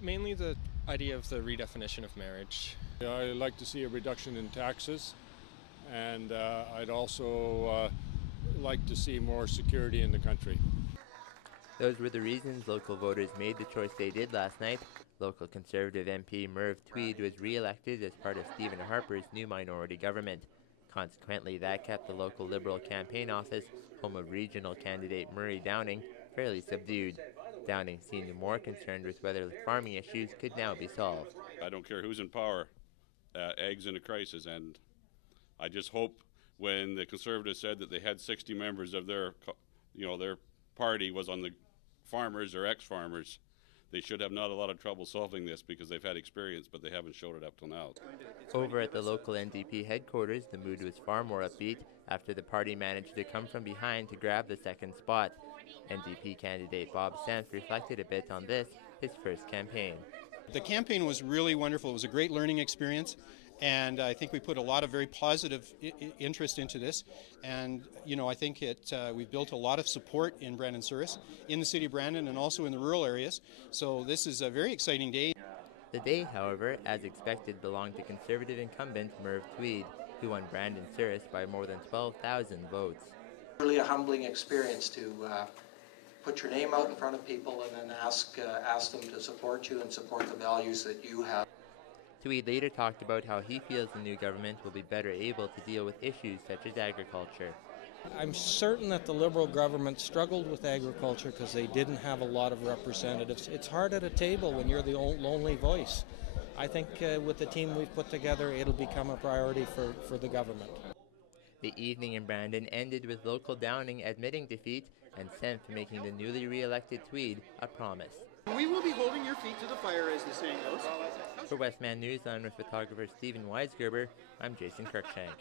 Mainly the idea of the redefinition of marriage. I'd like to see a reduction in taxes, and I'd also like to see more security in the country. Those were the reasons local voters made the choice they did last night. Local Conservative MP Merv Tweed was re-elected as part of Stephen Harper's new minority government. Consequently, that kept the local Liberal campaign office, home of regional candidate Murray Downing, fairly subdued. Downing seemed more concerned with whether farming issues could now be solved. I don't care who's in power, ag's in a crisis, and I just hope when the Conservatives said that they had 60 members of their party was on the farmers or ex-farmers, they should have not a lot of trouble solving this because they've had experience, but they haven't showed it up till now. Over at the local NDP headquarters, the mood was far more upbeat after the party managed to come from behind to grab the second spot. NDP candidate Bob Sanft reflected a bit on this, his first campaign. The campaign was really wonderful. It was a great learning experience, and I think we put a lot of very positive interest into this. And I think we've built a lot of support in Brandon Souris, in the city of Brandon, and also in the rural areas. So this is a very exciting day. The day, however, as expected, belonged to Conservative incumbent Merv Tweed, who won Brandon Souris by more than 12,000 votes. Really a humbling experience to put your name out in front of people and then ask them to support you and support the values that you have. Tweed later talked about how he feels the new government will be better able to deal with issues such as agriculture. I'm certain that the Liberal government struggled with agriculture because they didn't have a lot of representatives. It's hard at a table when you're the lonely voice. I think with the team we've put together, it'll become a priority for the government. The evening in Brandon ended with local Downing admitting defeat and Sanft making the newly re-elected Tweed a promise. We will be holding your feet to the fire, as the saying goes. For Westman Newsline with photographer Stephen Weisgerber, I'm Jason Kirkshank.